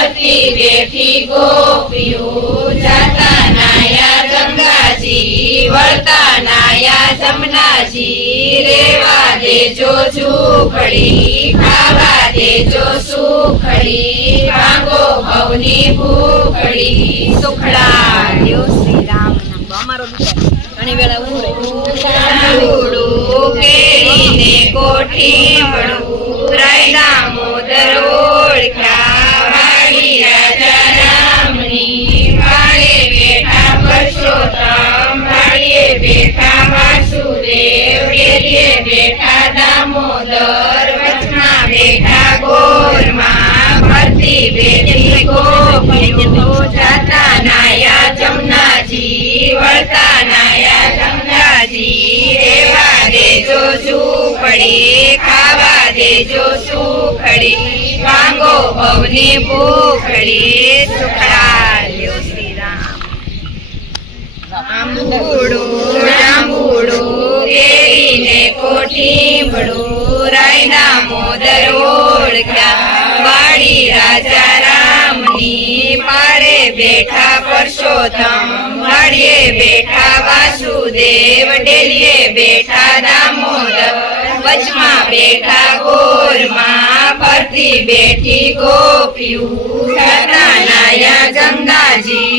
ફરતી બેઠી ગોપિયું જાતા નાયા ગંગાજી વળતા નાયા જમનાજી રેવા દેજો ઝૂંપડી ખાવા દેજો સુખડી ભાંગો ભવની ભૂખડી સુખડાયો શ્રી રામ નામ અમારો ઘણી વેળા ઉડું કેરીને કોઠી મળું રાયના મોદર ઓળખ્યા વાડી રાજા રામની વાળે બેઠા પરસોત્તમ વાળીએ બેઠા વાસુદેવ ડેલીએ બેઠા દામોદર વચમાં બેઠા ગોરમાં ફરતી બેઠી ગોપીઓ જાતા નાયા જમનાજી વળતા નાયા ગંગાજી રેવા દેજો ઝૂંપડી ખાવા દેજો સુખડી ભાંગો ભવની ભૂખડી સુખડાયો શ્રી રામ આંબુડું જાંબુડું કેરીને કોઠીબડું રાયના મોદર ઓળખ્યા વાડી રાજા રામની પારે બેઠા પરસોત્તમ વાડીએ બેઠા વાસુદેવ ડેલીએ બેઠા દામોદર વચમાં બેઠા ગોરમાં ફરતી બેઠી ગોપિયું જાતા નાયા ગંગાજી